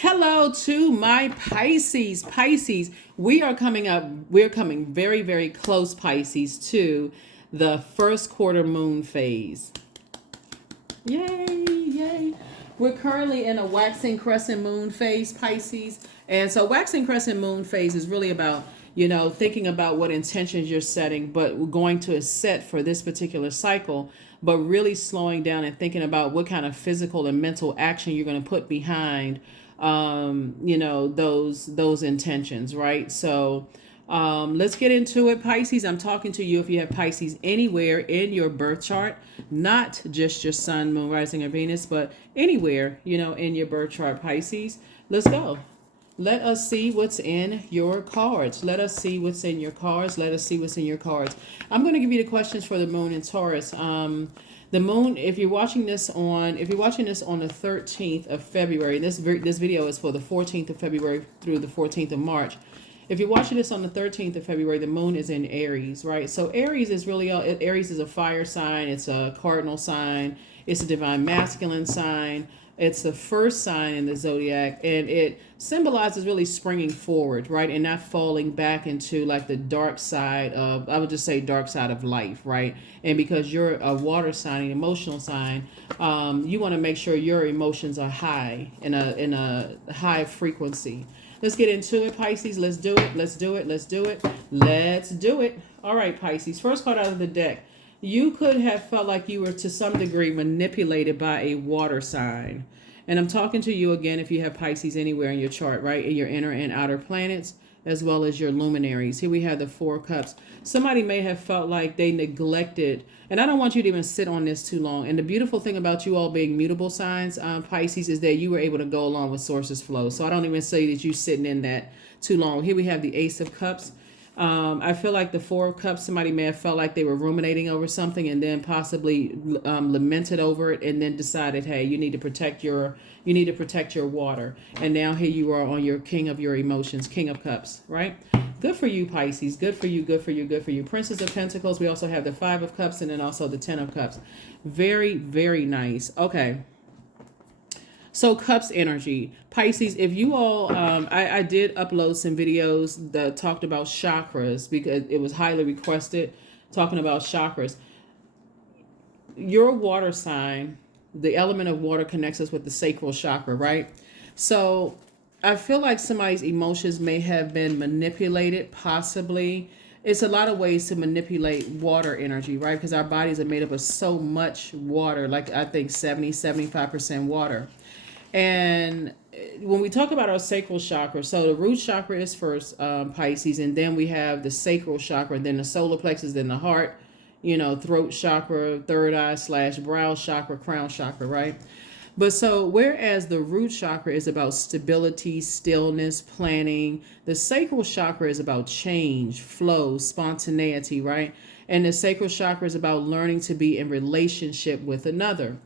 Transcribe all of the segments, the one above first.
Hello to my Pisces. Pisces, we're coming very, very close, Pisces, to the first quarter moon phase. Yay, yay. We're currently in a waxing crescent moon phase, Pisces. And so waxing crescent moon phase is really about, thinking about what intentions you're setting, but we're going to set for this particular cycle, but really slowing down and thinking about what kind of physical and mental action you're going to put behind those intentions, right? So let's get into it, Pisces. I'm talking to you if you have Pisces anywhere in your birth chart, not just your sun, moon, rising, or Venus, but anywhere, in your birth chart, Pisces. Let's go. Let us see what's in your cards. Let us see what's in your cards. Let us see what's in your cards. I'm going to give you the questions for the moon in Taurus. The moon, if you're watching this on the 13th of February, this video is for the 14th of February through the 14th of March. If you're watching this on the 13th of February, the moon is in Aries, right? So Aries is Aries is a fire sign. It's a cardinal sign. It's a divine masculine sign. It's the first sign in the zodiac, and it symbolizes really springing forward, right? And not falling back into like the dark side of, I would just say dark side of life, right? And because you're a water sign, an emotional sign, you want to make sure your emotions are high, in a high frequency. Let's get into it, Pisces. Let's do it. Let's do it. Let's do it. Let's do it. All right, Pisces. First card out of the deck. You could have felt like you were to some degree manipulated by a water sign. And I'm talking to you again if you have Pisces anywhere in your chart, right? In your inner and outer planets, as well as your luminaries. Here we have the Four of Cups. Somebody may have felt like they neglected, and I don't want you to even sit on this too long. And the beautiful thing about you all being mutable signs, Pisces, is that you were able to go along with sources flow. So I don't even say that you sitting in that too long. Here we have the Ace of Cups. I feel like the Four of Cups, somebody may have felt like they were ruminating over something and then possibly lamented over it, and then decided, hey, you need to protect your water. And now here you are on your king of your emotions, King of Cups, right? Good for you, Pisces. Good for you. Good for you. Good for you. Princess of Pentacles. We also have the Five of Cups and then also the Ten of Cups. Very, very nice. Okay. So cups energy, Pisces, if you all, I did upload some videos that talked about chakras because it was highly requested, talking about chakras. Your water sign, the element of water connects us with the sacral chakra, right? So I feel like somebody's emotions may have been manipulated, possibly. It's a lot of ways to manipulate water energy, right? Because our bodies are made up of so much water, like I think 75% water. And when we talk about our sacral chakra, so the root chakra is first, Pisces, and then we have the sacral chakra, then the solar plexus, then the heart, throat chakra, third eye / brow chakra, crown chakra, right? But so whereas the root chakra is about stability, stillness, planning, the sacral chakra is about change, flow, spontaneity, right? And the sacral chakra is about learning to be in relationship with another.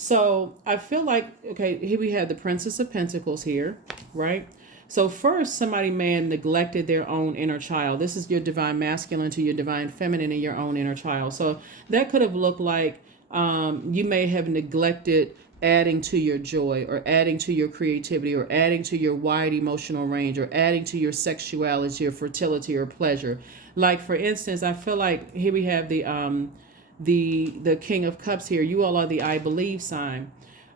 So I feel like, okay, here we have the Princess of Pentacles here, right? So first, somebody may have neglected their own inner child. This is your divine masculine to your divine feminine and your own inner child. So that could have looked like you may have neglected adding to your joy or adding to your creativity or adding to your wide emotional range or adding to your sexuality or fertility or pleasure. Like, for instance, I feel like here we have the King of Cups here. You all are the I believe sign.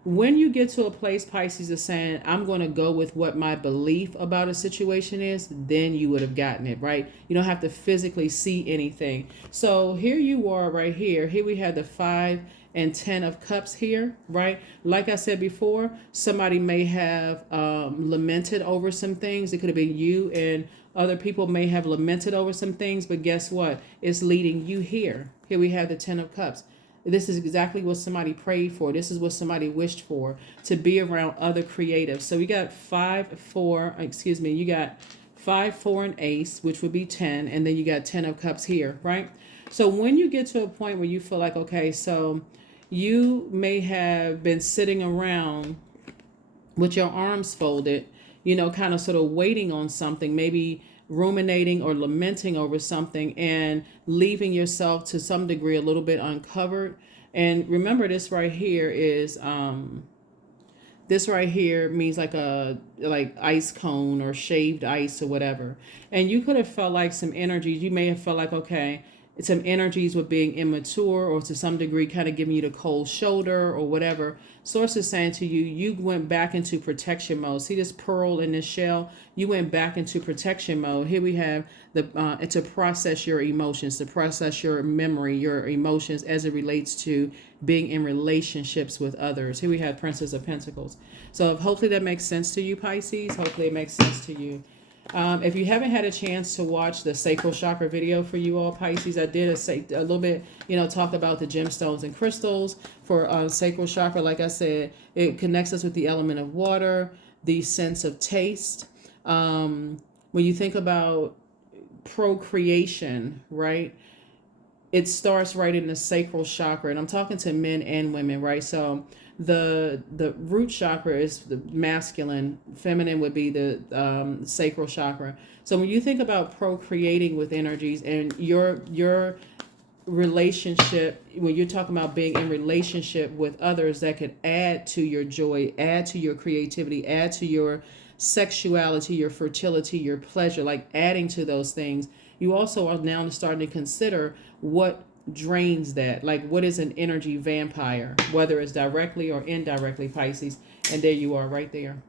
When you get to a place, Pisces is saying, I'm going to go with what my belief about a situation is, then you would have gotten it, right? You don't have to physically see anything. So here you are right here. Here we have the 5 and 10 of Cups here, right? Like I said before, somebody may have lamented over some things. It could have been you, and other people may have lamented over some things, but guess what? It's leading you here. Here we have the 10 of Cups. This is exactly what somebody prayed for. This is what somebody wished for, to be around other creatives. So we got 5, 4, you got 5, 4, and ace, which would be 10. And then you got 10 of Cups here, right? So when you get to a point where you feel like, okay, so you may have been sitting around with your arms folded, kind of sort of waiting on something, maybe ruminating or lamenting over something and leaving yourself to some degree a little bit uncovered. And remember, this right here is This right here means like a like ice cone or shaved ice or whatever. And you could have felt like some energies. You may have felt like, okay, some energies were being immature or to some degree kind of giving you the cold shoulder or whatever. Source is saying to you, you went back into protection mode. See this pearl in this shell? You went back into protection mode. Here we have the to process your emotions, to process your memory, your emotions as it relates to being in relationships with others. Here we have Princess of Pentacles. So hopefully that makes sense to you, Pisces. Hopefully it makes sense to you. If you haven't had a chance to watch the sacral chakra video for you all, Pisces, I did a little bit, talk about the gemstones and crystals for sacral chakra. Like I said, it connects us with the element of water, the sense of taste. When you think about procreation, right? It starts right in the sacral chakra, and I'm talking to men and women, right? So the root chakra is the masculine, feminine would be the sacral chakra. So when you think about procreating with energies and your relationship, when you're talking about being in relationship with others, that could add to your joy, add to your creativity, add to your sexuality, your fertility, your pleasure, like adding to those things. You also are now starting to consider what drains that, like what is an energy vampire, whether it's directly or indirectly, Pisces. And there you are right there,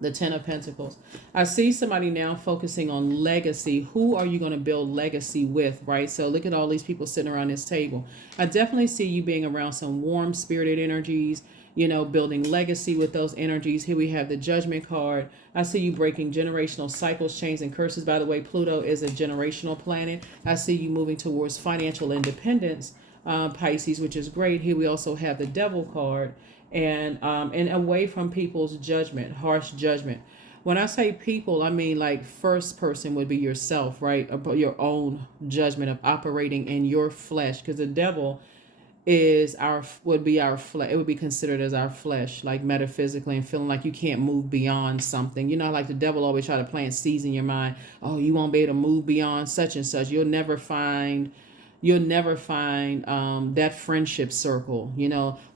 the Ten of Pentacles. I see somebody now focusing on legacy. Who are you going to build legacy with, right? So look at all these people sitting around this table. I definitely see you being around some warm spirited energies, building legacy with those energies. Here we have the Judgment card. I see you breaking generational cycles, chains, and curses. By the way, Pluto is a generational planet. I see you moving towards financial independence, Pisces, which is great. Here we also have the Devil card, and away from people's judgment, harsh judgment. When I say people, I mean like first person would be yourself, right? About your own judgment of operating in your flesh, because the devil is would be our flesh. It would be considered as our flesh, like metaphysically, and feeling like you can't move beyond something. Like the devil always try to plant seeds in your mind. Oh, you won't be able to move beyond such and such. You'll never find that friendship circle.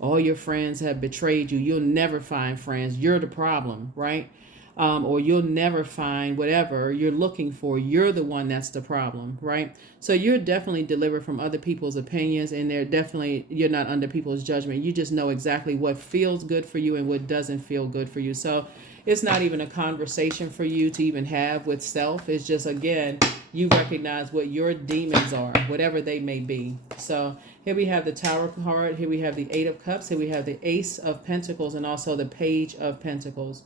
All your friends have betrayed you. You'll never find friends. You're the problem, right? Or you'll never find whatever you're looking for. You're the one that's the problem, right? So you're definitely delivered from other people's opinions, and you're not under people's judgment. You just know exactly what feels good for you and what doesn't feel good for you. So it's not even a conversation for you to even have with self. It's just, again, you recognize what your demons are, whatever they may be. So here we have the Tower card. Here we have the Eight of Cups. Here we have the Ace of Pentacles, and also the Page of Pentacles.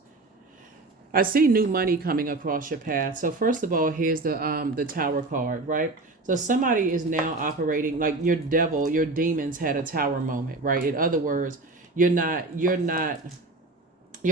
I see new money coming across your path. So first of all, here's the Tower card, right? So somebody is now operating like your demons had a tower moment, right? In other words, you're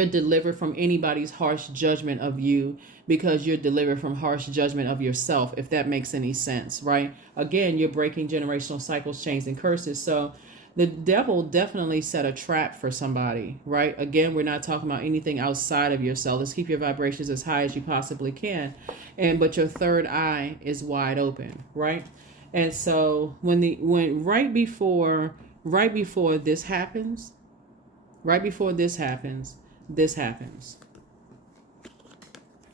delivered from anybody's harsh judgment of you, because you're delivered from harsh judgment of yourself, if that makes any sense, right? Again, you're breaking generational cycles, chains, and curses. So the devil definitely set a trap for somebody, right? Again, we're not talking about anything outside of yourself. Let's keep your vibrations as high as you possibly can. But your third eye is wide open, right? And so when right before this happens, this happens.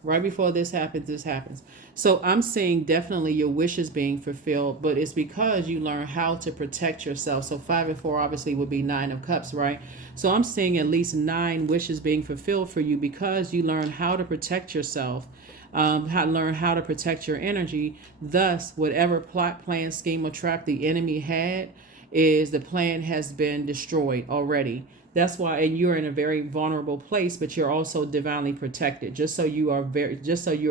Right before this happens. So I'm seeing definitely your wishes being fulfilled, but it's because you learn how to protect yourself. So 5 and 4 obviously would be 9 of Cups, right? So I'm seeing at least 9 wishes being fulfilled for you, because you learn how to protect yourself, learn how to protect your energy. Thus, whatever plot, plan, scheme, or trap the enemy had, is the plan has been destroyed already. That's why, and you're in a very vulnerable place, but you're also divinely protected. Just so you are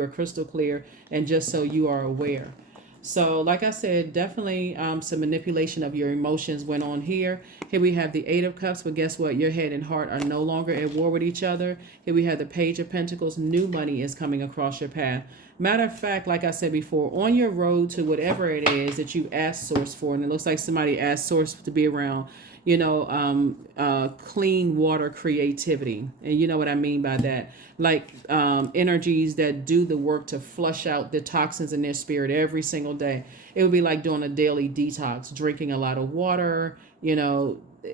crystal clear, and just so you are aware. So, like I said, definitely some manipulation of your emotions went on here. Here we have the Eight of Cups, but guess what? Your head and heart are no longer at war with each other. Here we have the Page of Pentacles. New money is coming across your path. Matter of fact, like I said before, on your road to whatever it is that you asked Source for, and it looks like somebody asked Source to be around, clean water creativity. And you know what I mean by that. Like energies that do the work to flush out the toxins in their spirit every single day. It would be like doing a daily detox, drinking a lot of water,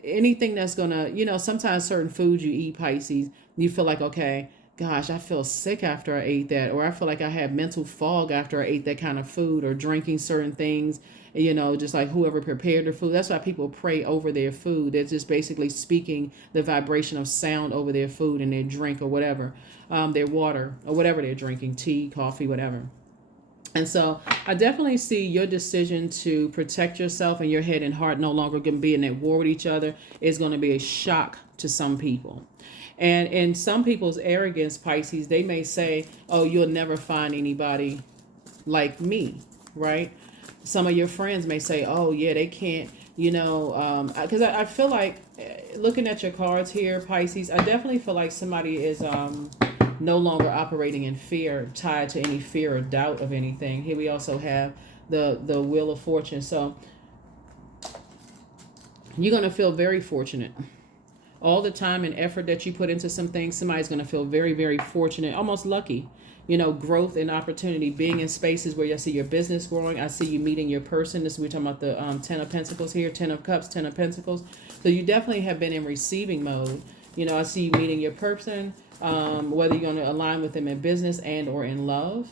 anything that's gonna, sometimes certain foods you eat, Pisces, you feel like, okay, gosh, I feel sick after I ate that, or I feel like I have mental fog after I ate that kind of food, or drinking certain things, just like whoever prepared the food. That's why people pray over their food. They're just basically speaking the vibration of sound over their food and their drink or whatever, their water or whatever they're drinking, tea, coffee, whatever. And so I definitely see your decision to protect yourself and your head and heart no longer going to be in at war with each other is going to be a shock to some people. And in some people's arrogance, Pisces, they may say, oh, you'll never find anybody like me, right? Some of your friends may say, oh, yeah, they can't, because I feel like looking at your cards here, Pisces, I definitely feel like somebody is no longer operating in fear, tied to any fear or doubt of anything. Here we also have the Wheel of Fortune. So you're going to feel very fortunate. All the time and effort that you put into some things, somebody's going to feel very, very fortunate, almost lucky. Growth and opportunity, being in spaces where you see your business growing. I see you meeting your person. This is, we're talking about the 10 of Pentacles here, 10 of Cups, 10 of Pentacles. So you definitely have been in receiving mode. I see you meeting your person, whether you're going to align with them in business and or in love.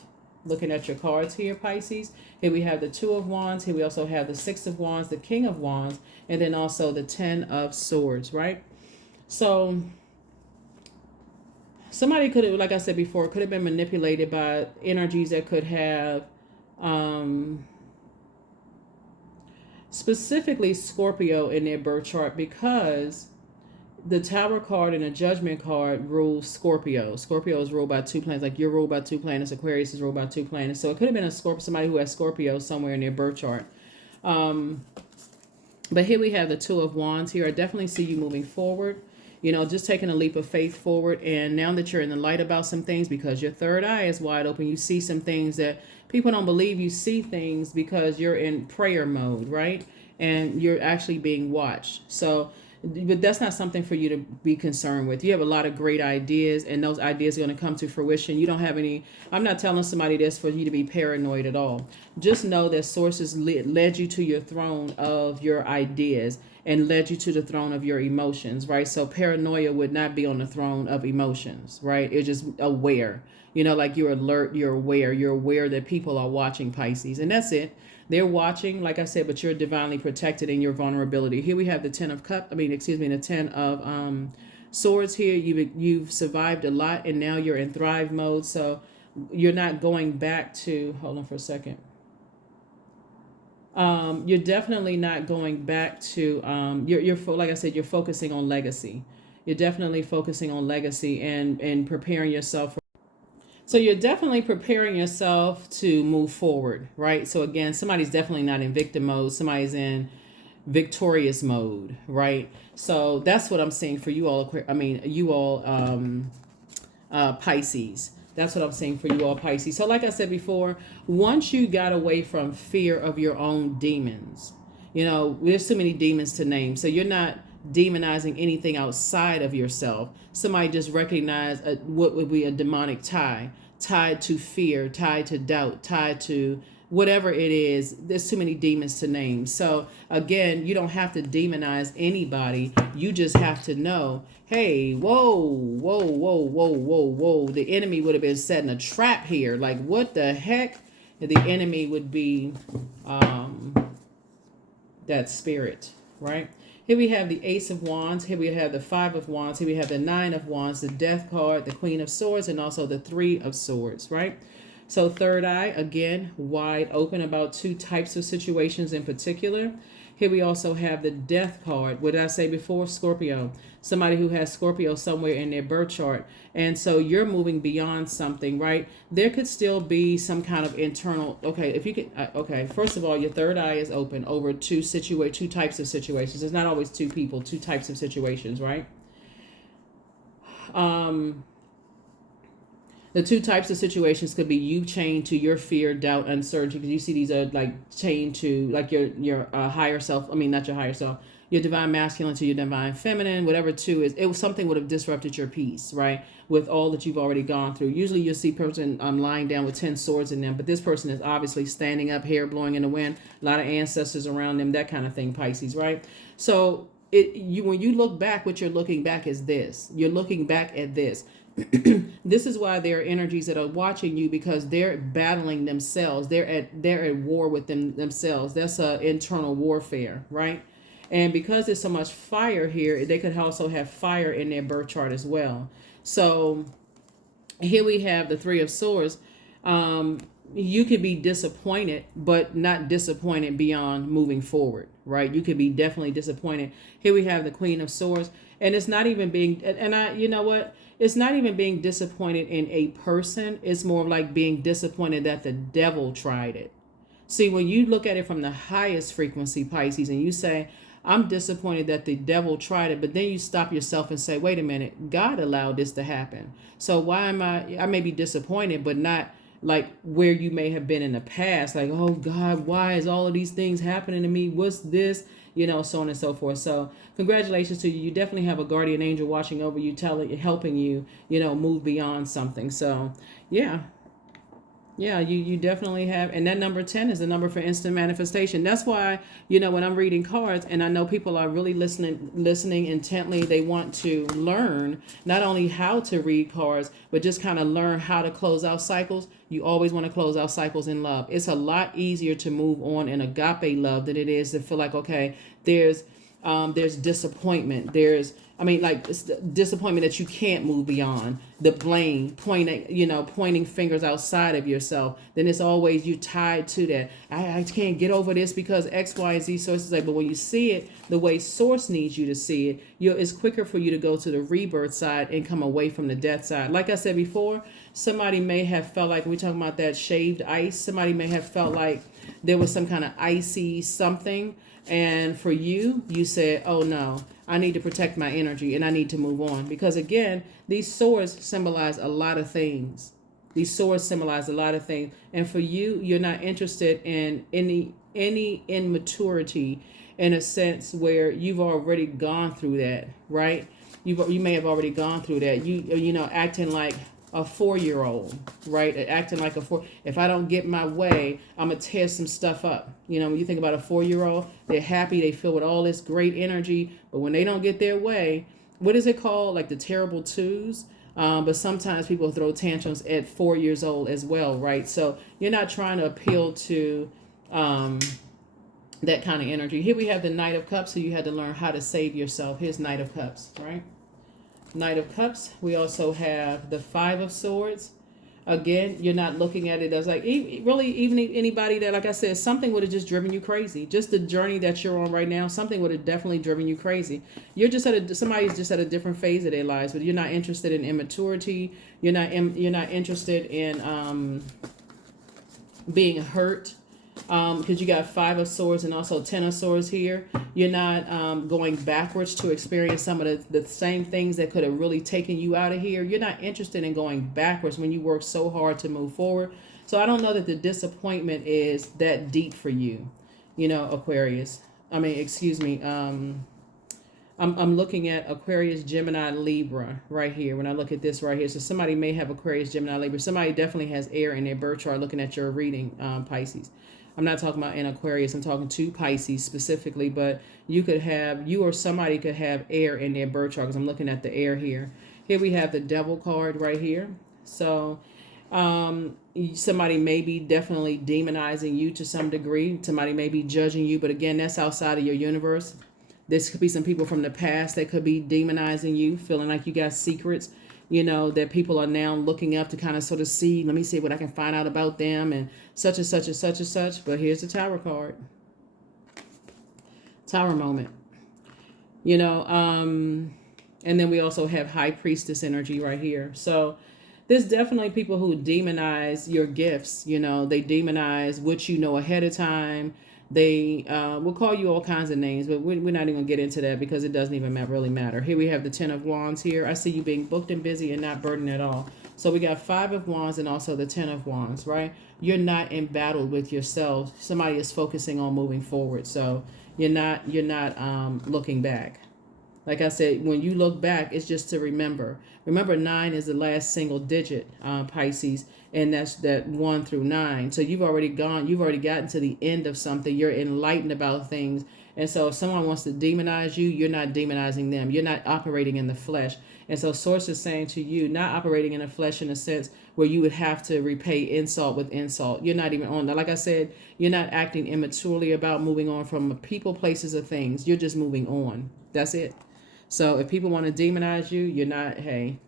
Looking at your cards here, Pisces. Here we have the 2 of Wands. Here we also have the 6 of Wands, the King of Wands, and then also the 10 of Swords, right? So somebody could have, like I said before, could have been manipulated by energies that could have specifically Scorpio in their birth chart, because the Tower card and the Judgment card rules Scorpio. Scorpio is ruled by 2 planets, like you're ruled by 2 planets. Aquarius is ruled by 2 planets. So it could have been somebody who has Scorpio somewhere in their birth chart. But here we have the 2 of Wands here. I definitely see you moving forward. Just taking a leap of faith forward. And now that you're in the light about some things, because your third eye is wide open, you see some things that people don't believe. You see things because you're in prayer mode, right? And you're actually being watched. So, but that's not something for you to be concerned with. You have a lot of great ideas, and those ideas are going to come to fruition. You don't have any, I'm not telling somebody this for you to be paranoid at all. Just know that sources led you to your throne of your ideas and led you to the throne of your emotions, right? So paranoia would not be on the throne of emotions, right? It's just aware, like you're alert, you're aware that people are watching, Pisces, and that's it. They're watching, like I said, but you're divinely protected in your vulnerability. Here we have the 10 of the 10 of Swords here. You've survived a lot, and now you're in thrive mode. So you're not going back to, hold on for a second. You're definitely not going back to, like I said, you're focusing on legacy. You're definitely focusing on legacy and preparing yourself for. So you're definitely preparing yourself to move forward, right? So again, somebody's definitely not in victim mode. Somebody's in victorious mode, right? So that's what I'm saying for you all. Pisces. That's what I'm saying for you all, Pisces. So like I said before, once you got away from fear of your own demons, there's too many demons to name. So you're not demonizing anything outside of yourself. Somebody just recognize what would be a demonic tied to fear, tied to doubt, tied to whatever it is. There's too many demons to name. So again, you don't have to demonize anybody. You just have to know, hey, whoa. The enemy would have been setting a trap here. Like, what the heck? The enemy would be that spirit, right? Here we have the Ace of Wands. Here we have the 5 of Wands. Here we have the 9 of Wands, the Death card, the Queen of Swords, and also the 3 of Swords, right? So third eye, again, wide open about 2 types of situations in particular. Here we also have the Death card. What did I say before? Scorpio. Somebody who has Scorpio somewhere in their birth chart. And so you're moving beyond something, right? There could still be some kind of internal, first of all, your third eye is open over 2 types of situations. It's not always 2 people, 2 types of situations, right? The 2 types of situations could be you chained to your fear, doubt, uncertainty. Because you see these are like chained to like your higher self. I mean, not your higher self. Your divine masculine to your divine feminine. Whatever 2 is, it was something would have disrupted your peace, right? With all that you've already gone through. Usually you'll see a person lying down with 10 swords in them, but this person is obviously standing up, hair blowing in the wind, a lot of ancestors around them, that kind of thing, Pisces, right? So when you look back, what you're looking back is this. You're looking back at this. This is why there are energies that are watching you, because they're battling themselves. They're at war with themselves. That's a internal warfare, right? And because there's so much fire here, they could also have fire in their birth chart as well. So here we have the Three of Swords. You could be disappointed, but not disappointed beyond moving forward, right? You could be definitely disappointed. Here we have the Queen of Swords, and it's not even being, and I, you know what? It's not even being disappointed in a person. It's more of like being disappointed that the devil tried it. See, when you look at it from the highest frequency, Pisces, and you say, I'm disappointed that the devil tried it, but then you stop yourself and say, wait a minute, God allowed this to happen. So why am I may be disappointed, but not like where you may have been in the past, like, oh God, why is all of these things happening to me? What's this? So on and so forth. So congratulations to you. You definitely have a guardian angel watching over you, helping you, move beyond something. So yeah. Yeah, you definitely have. And that number 10 is the number for instant manifestation. That's why, when I'm reading cards and I know people are really listening intently, they want to learn not only how to read cards, but just kind of learn how to close out cycles. You always want to close out cycles in love. It's a lot easier to move on in agape love than it is to feel like, okay, there's disappointment. It's the disappointment that you can't move beyond, the blame, pointing fingers outside of yourself. Then it's always you tied to that. I can't get over this because X, Y, and Z sources. But when you see it the way source needs you to see it, it's quicker for you to go to the rebirth side and come away from the death side. Like I said before, somebody may have felt like, we're talking about that shaved ice, somebody may have felt like there was some kind of icy something. And for you said, oh no, I need to protect my energy and I need to move on. Because again, these swords symbolize a lot of things. And for you, you're not interested in any immaturity in a sense where you've already gone through that, right? You may have already gone through that. Acting like a 4-year-old, right? Acting like if I don't get my way, I'm gonna tear some stuff up. When you think about a 4-year-old, they're happy, they feel with all this great energy, but when they don't get their way, what is it called? Like the terrible twos. But sometimes people throw tantrums at 4 years old as well, right? So you're not trying to appeal to that kind of energy. Here we have the Knight of Cups, so you had to learn how to save yourself. Here's Knight of Cups, right? Knight of Cups. We also have the Five of Swords. Again, you're not looking at it as like, really, even anybody that, like I said, something would have just driven you crazy. Just the journey that you're on right now, something would have definitely driven you crazy. You're just somebody's just at a different phase of their lives, but you're not interested in immaturity. You're not interested in being hurt. Because you got Five of Swords and also 10 of Swords here. You're not going backwards to experience some of the same things that could have really taken you out of here. You're not interested in going backwards when you work so hard to move forward. So I don't know that the disappointment is that deep for you, Aquarius. I'm looking at Aquarius, Gemini, Libra right here when I look at this right here. So somebody may have Aquarius, Gemini, Libra. Somebody definitely has air in their birth chart looking at your reading, Pisces. I'm not talking about an Aquarius. I'm talking to Pisces specifically, but you or somebody could have air in their birth chart because I'm looking at the air here. Here we have the Devil card right here. So somebody may be definitely demonizing you to some degree. Somebody may be judging you, but again, that's outside of your universe. This could be some people from the past that could be demonizing you, feeling like you got secrets, that people are now looking up to kind of sort of see, let me see what I can find out about them and such and such and such and such. But here's the Tower card. Tower moment. And then we also have High Priestess energy right here. So there's definitely people who demonize your gifts. They demonize what you know ahead of time. They will call you all kinds of names, but we're not even going to get into that because it doesn't even really matter. Here we have the 10 of Wands here. I see you being booked and busy and not burdened at all. So we got 5 of Wands and also the 10 of Wands, right? You're not in battle with yourself. Somebody is focusing on moving forward. So you're not looking back. Like I said, when you look back, it's just to remember. Remember, 9 is the last single digit, Pisces, and that's that 1 through 9. So you've already gotten to the end of something. You're enlightened about things, And so if someone wants to demonize you, you're not demonizing them. You're not operating in the flesh. And so Source is saying to you, not operating in the flesh in a sense where you would have to repay insult with insult. You're not even on that. Like I said, you're not acting immaturely about moving on from people, places, or things. You're just moving on. That's it. So if people want to demonize you, you're not, hey,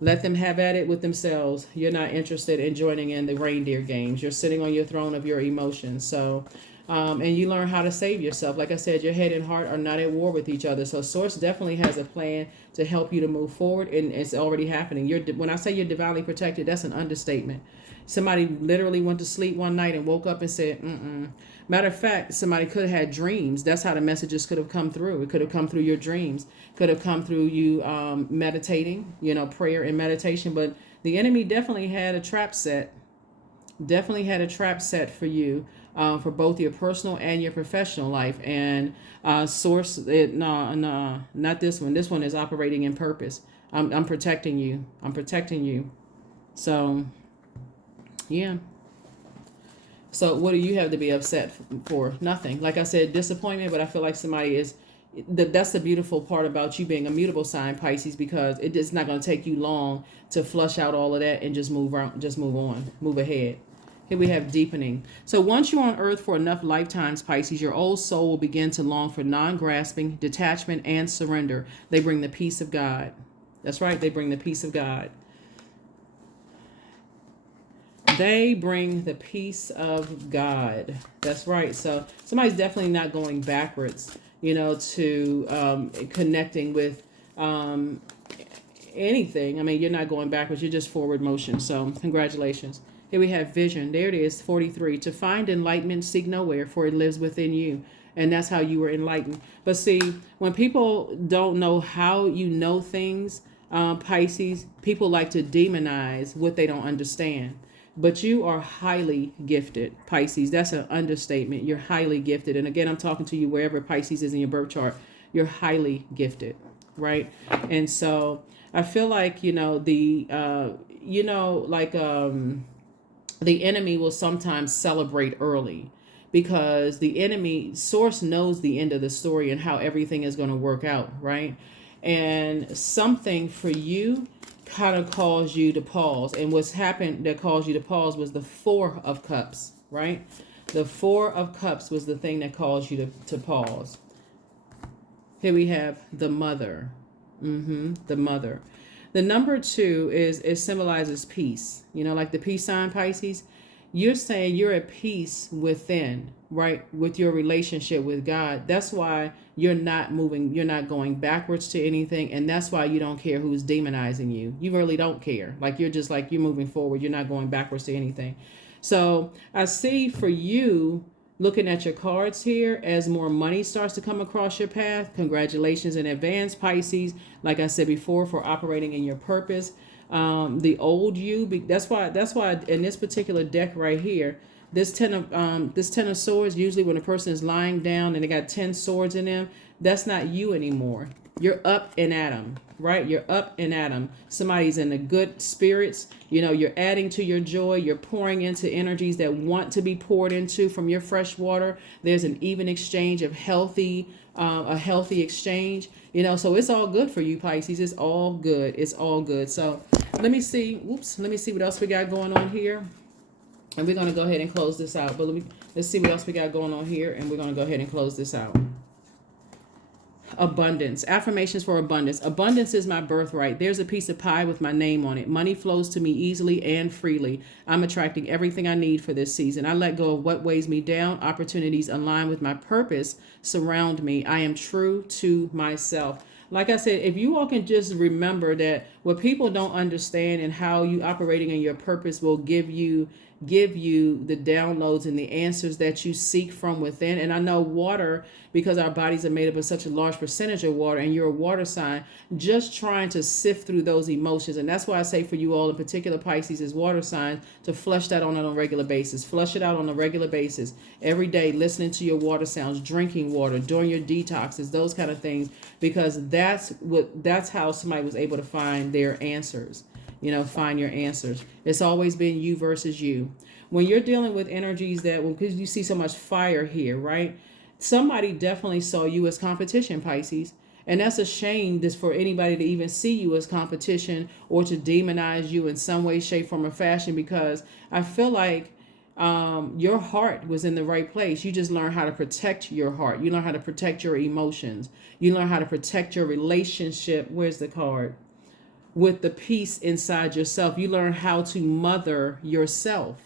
let them have at it with themselves. You're not interested in joining in the reindeer games. You're sitting on your throne of your emotions. So, and you learn how to save yourself. Like I said, your head and heart are not at war with each other. So Source definitely has a plan to help you to move forward, and it's already happening. When I say you're divinely protected, that's an understatement. Somebody literally went to sleep one night and woke up and said, mm-mm. Matter of fact, somebody could have had dreams. That's how the messages could have come through. It could have come through your dreams. Could have come through you meditating, prayer and meditation. But the enemy definitely had a trap set. Definitely had a trap set for you, for both your personal and your professional life. And Source, no, not this one. This one is operating in purpose. I'm protecting you. I'm protecting you. So, yeah. So what do you have to be upset for? Nothing. Like I said, disappointment, but I feel like somebody is, that's the beautiful part about you being a mutable sign, Pisces, because it's not going to take you long to flush out all of that and just move on, move ahead. Here we have deepening. So once you're on earth for enough lifetimes, Pisces, your old soul will begin to long for non-grasping, detachment, and surrender. They bring the peace of God. That's right. They bring the peace of God. They bring the peace of God. That's right. So somebody's definitely not going backwards, to connecting with anything. I mean, you're not going backwards. You're just forward motion. So congratulations. Here we have vision. There it is, 43. To find enlightenment, seek nowhere, for it lives within you. And that's how you were enlightened. But see, when people don't know how you know things, Pisces, people like to demonize what they don't understand. But you are highly gifted, Pisces. That's an understatement. You're highly gifted. And again, I'm talking to you wherever Pisces is in your birth chart. You're highly gifted, right? And so I feel like, the enemy will sometimes celebrate early, because the enemy Source knows the end of the story and how everything is going to work out, right? And something for you kind of caused you to pause. And what's happened that caused you to pause was the Four of Cups, right? The Four of Cups was the thing that caused you to pause. Here we have the Mother. The Mother. The number 2 it symbolizes peace. Like the peace sign, Pisces. You're saying you're at peace within, right? With your relationship with God. That's why you're not moving. You're not going backwards to anything. And that's why you don't care who's demonizing you. You really don't care. Like you're moving forward. You're not going backwards to anything. So I see for you, looking at your cards here, as more money starts to come across your path, congratulations in advance, Pisces. Like I said before, for operating in your purpose. The old you, that's why in this particular deck right here, this ten of swords, usually when a person is lying down and they got 10 swords in them, that's not you anymore. You're up and at 'em, right? You're up and at 'em. Somebody's in the good spirits. You're adding to your joy. You're pouring into energies that want to be poured into from your fresh water. There's an even exchange of a healthy exchange. So it's all good for you, Pisces. It's all good. It's all good. So let me see what else we got going on here. And we're going to go ahead and close this out. But let's see what else we got going on here. And we're going to go ahead and close this out. Abundance. Affirmations for abundance. Abundance is my birthright. There's a piece of pie with my name on it. Money flows to me easily and freely. I'm attracting everything I need for this season. I let go of what weighs me down. Opportunities align with my purpose surround me. I am true to myself. Like I said, if you all can just remember that what people don't understand and how you operating in your purpose will give you the downloads and the answers that you seek from within. And I know water, because our bodies are made up of such a large percentage of water, and you're a water sign, just trying to sift through those emotions. And that's why I say for you all, in particular Pisces is water signs, to flush that on a regular basis. Flush it out on a regular basis. Every day, listening to your water sounds, drinking water, doing your detoxes, those kind of things, because that's how somebody was able to find their answers. Find your answers. It's always been you versus you. When you're dealing with energies because you see so much fire here, right? Somebody definitely saw you as competition, Pisces. And that's a shame this for anybody to even see you as competition or to demonize you in some way, shape, form, or fashion, because I feel like your heart was in the right place. You just learn how to protect your heart. You learn how to protect your emotions. You learn how to protect your relationship. Where's the card? With the peace inside yourself. You learn how to mother yourself,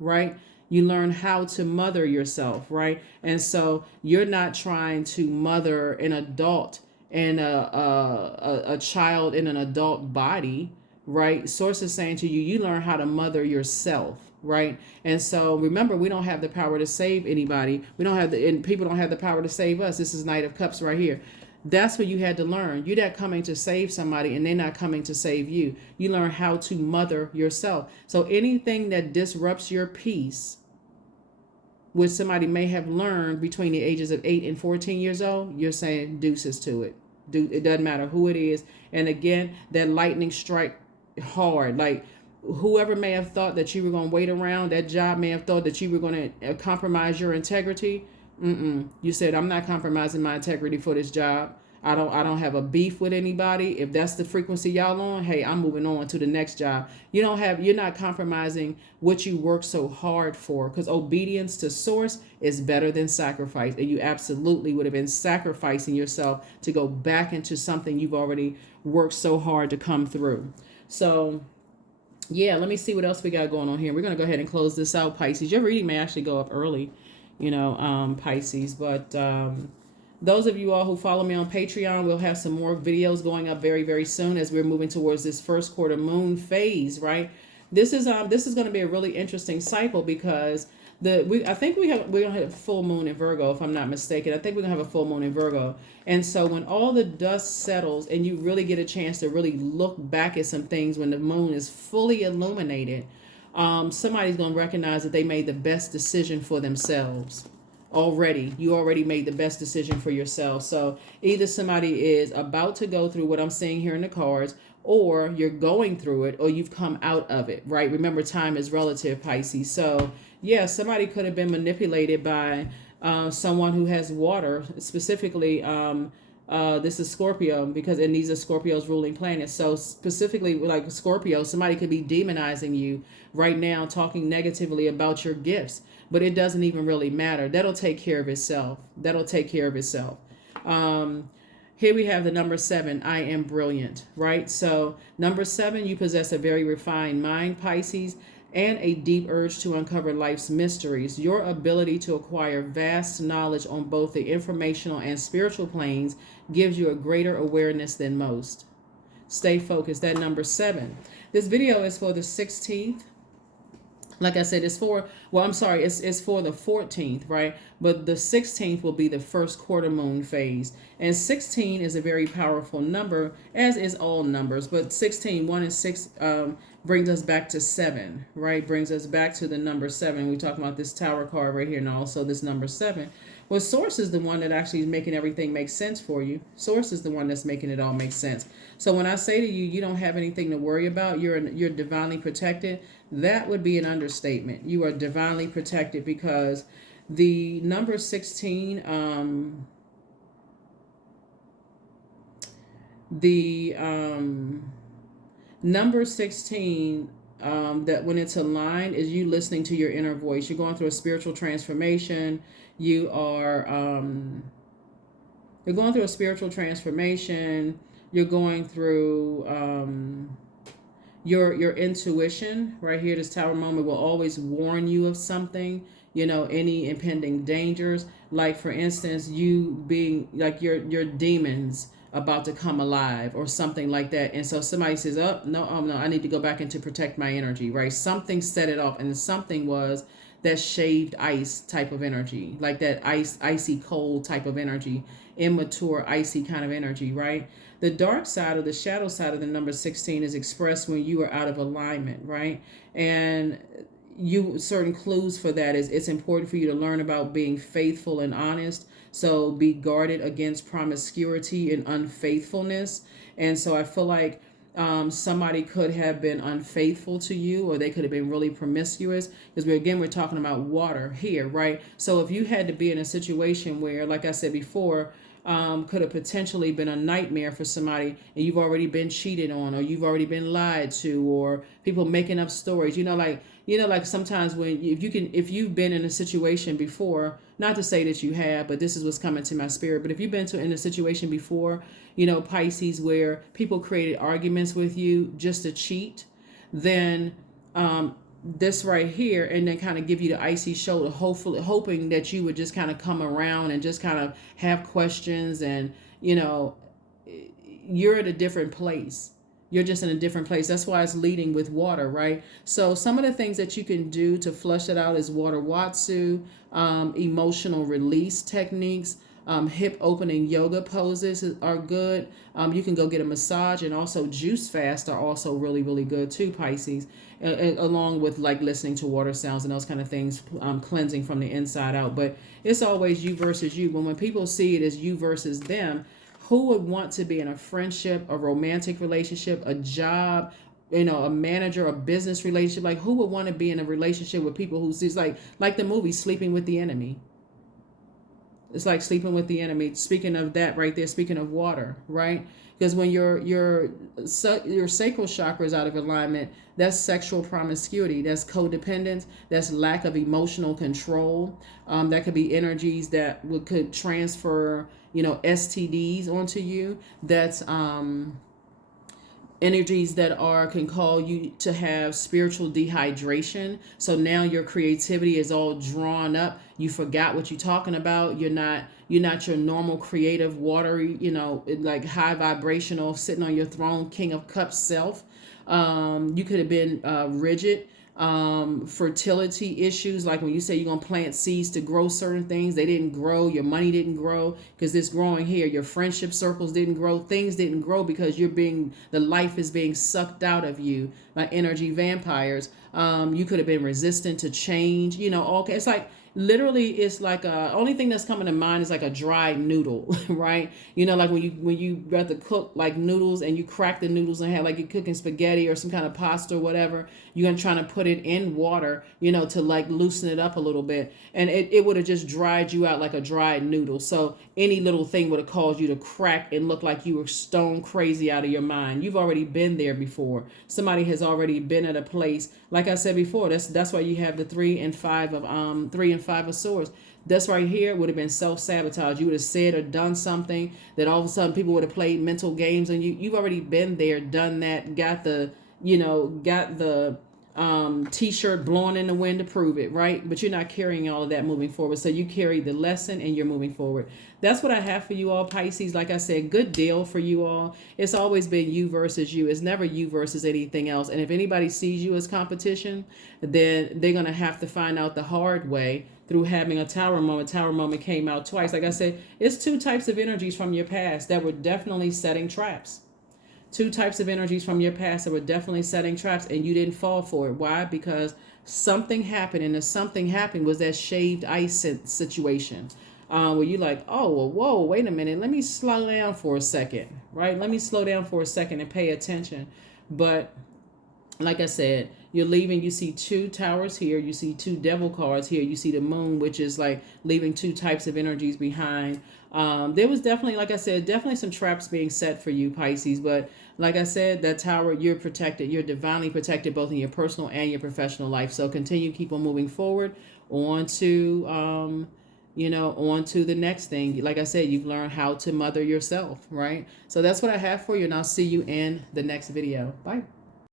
right? You learn how to mother yourself, right? And so you're not trying to mother an adult and a child in an adult body, right? Source is saying to you, you learn how to mother yourself, right? And so remember, we don't have the power to save anybody. We don't have the, and people don't have the power to save us. This is Knight of Cups right here. That's what you had to learn. You're not coming to save somebody and they're not coming to save you. You learn how to mother yourself. So anything that disrupts your peace, which somebody may have learned between the ages of 8 and 14 years old, you're saying deuces to it. It doesn't matter who it is. And again, that lightning strike hard. Like whoever may have thought that you were going to wait around, that job may have thought that you were going to compromise your integrity. You said, I'm not compromising my integrity for this job. I don't have a beef with anybody. If that's the frequency y'all on, hey, I'm moving on to the next job. You're not compromising what you work so hard for, because obedience to source is better than sacrifice. And you absolutely would have been sacrificing yourself to go back into something you've already worked so hard to come through. So yeah, let me see what else we got going on here. We're going to go ahead and close this out, Pisces. Your reading may actually go up early, Pisces. But those of you all who follow me on Patreon, we'll have some more videos going up very, very soon as we're moving towards this first quarter moon phase, right? This is going to be a really interesting cycle because I think we're gonna have a full moon in Virgo, if I'm not mistaken. I think we're gonna have a full moon in Virgo. And so when all the dust settles and you really get a chance to really look back at some things when the moon is fully illuminated, somebody's gonna recognize that they made the best decision for themselves. You already made the best decision for yourself. So either somebody is about to go through what I'm seeing here in the cards, or you're going through it, or you've come out of it, right? Remember, time is relative, Pisces. So yeah, somebody could have been manipulated by someone who has water, specifically this is Scorpio, and these are Scorpio's ruling planets. So specifically like Scorpio, somebody could be demonizing you right now, talking negatively about your gifts, but it doesn't even really matter. That'll take care of itself. Here we have the number 7, I am brilliant, right? So number 7, you possess a very refined mind, Pisces, and a deep urge to uncover life's mysteries. Your ability to acquire vast knowledge on both the informational and spiritual planes gives you a greater awareness than most. Stay focused. That number 7. This video is for the 16th. Like I said, it's for the 14th, right? But the 16th will be the first quarter moon phase. And 16 is a very powerful number, as is all numbers. But 16, 1 and 6 brings us back to 7, right? Brings us back to the number 7. We talk about this Tower card right here and also this number 7. Well, Source is the one that actually is making everything make sense for you. Source is the one that's making it all make sense. So when I say to you, you don't have anything to worry about, you're divinely protected, that would be an understatement. You are divinely protected because the number 16, number 16, that when it's aligned is you listening to your inner voice. You're going through a spiritual transformation. You're going through a spiritual transformation. You're going through your intuition right here. This Tower moment will always warn you of something, any impending dangers. Like for instance, you being like your demons about to come alive or something like that. And so somebody says, oh no, I need to go back in to protect my energy, right? Something set it off, and something was that shaved ice type of energy, like that icy cold type of energy, immature, icy kind of energy, right? The dark side or the shadow side of the number 16 is expressed when you are out of alignment, right? And certain clues for that is it's important for you to learn about being faithful and honest. So be guarded against promiscuity and unfaithfulness. And so I feel like somebody could have been unfaithful to you, or they could have been really promiscuous, because we're talking about water here, right? So if you had to be in a situation where, like I said before, could have potentially been a nightmare for somebody, and you've already been cheated on, or you've already been lied to, or people making up stories, like sometimes when if you've been in a situation before, not to say that you have, but this is what's coming to my spirit, but if you've been in a situation before, Pisces, where people created arguments with you just to cheat, then this right here, and then kind of give you the icy shoulder, hopefully hoping that you would just kind of come around and just kind of have questions, and you're at a different place. You're just in a different place. That's why it's leading with water, right? So some of the things that you can do to flush it out is water watsu, emotional release techniques, hip opening yoga poses are good. You can go get a massage, and also juice fast are also really, really good too, Pisces, along with like listening to water sounds and those kind of things, cleansing from the inside out. But it's always you versus you. But when people see it as you versus them, who would want to be in a friendship, a romantic relationship, a job, a manager, a business relationship? Like, who would want to be in a relationship with people who sees like the movie Sleeping with the Enemy? It's like sleeping with the enemy. Speaking of that right there, speaking of water, right? Because when your sacral chakra is out of alignment, that's sexual promiscuity, that's codependence, that's lack of emotional control. That could be energies that could transfer, STDs onto you. That's energies that can call you to have spiritual dehydration. So now your creativity is all drawn up. You forgot what you're talking about. You're not your normal creative, watery, like high vibrational, sitting on your throne, King of Cups self. You could have been rigid. Fertility issues, like when you say you're going to plant seeds to grow certain things, they didn't grow, your money didn't grow because it's growing here, your friendship circles didn't grow, things didn't grow because the life is being sucked out of you by energy vampires. You could have been resistant to change, it's like literally, it's like only thing that's coming to mind is like a dried noodle, right? Like when you got to cook like noodles, and you crack the noodles and have like you're cooking spaghetti or some kind of pasta or whatever, you're gonna try to put it in water, to like loosen it up a little bit, and it would have just dried you out like a dried noodle. So any little thing would have caused you to crack and look like you were stone crazy out of your mind. You've already been there before. Somebody has already been at a place, like I said before. That's why you have the 3 and 5 of swords. This right here would have been self-sabotage. You would have said or done something that all of a sudden people would have played mental games on you. You've already been there, done that, got the t-shirt blowing in the wind to prove it, right? But you're not carrying all of that moving forward. So you carry the lesson and you're moving forward. That's what I have for you all, Pisces. Like I said, good deal for you all. It's always been you versus you. It's never you versus anything else. And if anybody sees you as competition, then they're going to have to find out the hard way through having a tower moment. Tower moment came out twice. Like I said, it's 2 types of energies from your past that were definitely setting traps. 2 types of energies from your past that were definitely setting traps, and you didn't fall for it. Why? Because something happened, and the something happened was that shaved ice situation, where you like, oh, well, whoa, wait a minute, let me slow down for a second, right? Let me slow down for a second and pay attention. But like I said, you're leaving, you see 2 towers here, you see 2 devil cards here, you see the moon, which is like leaving 2 types of energies behind. There was definitely, like I said, definitely some traps being set for you, Pisces. But like I said, that tower, you're protected. You're divinely protected both in your personal and your professional life. So continue, keep on moving forward on to, on to the next thing. Like I said, you've learned how to mother yourself, right? So that's what I have for you, and I'll see you in the next video. Bye.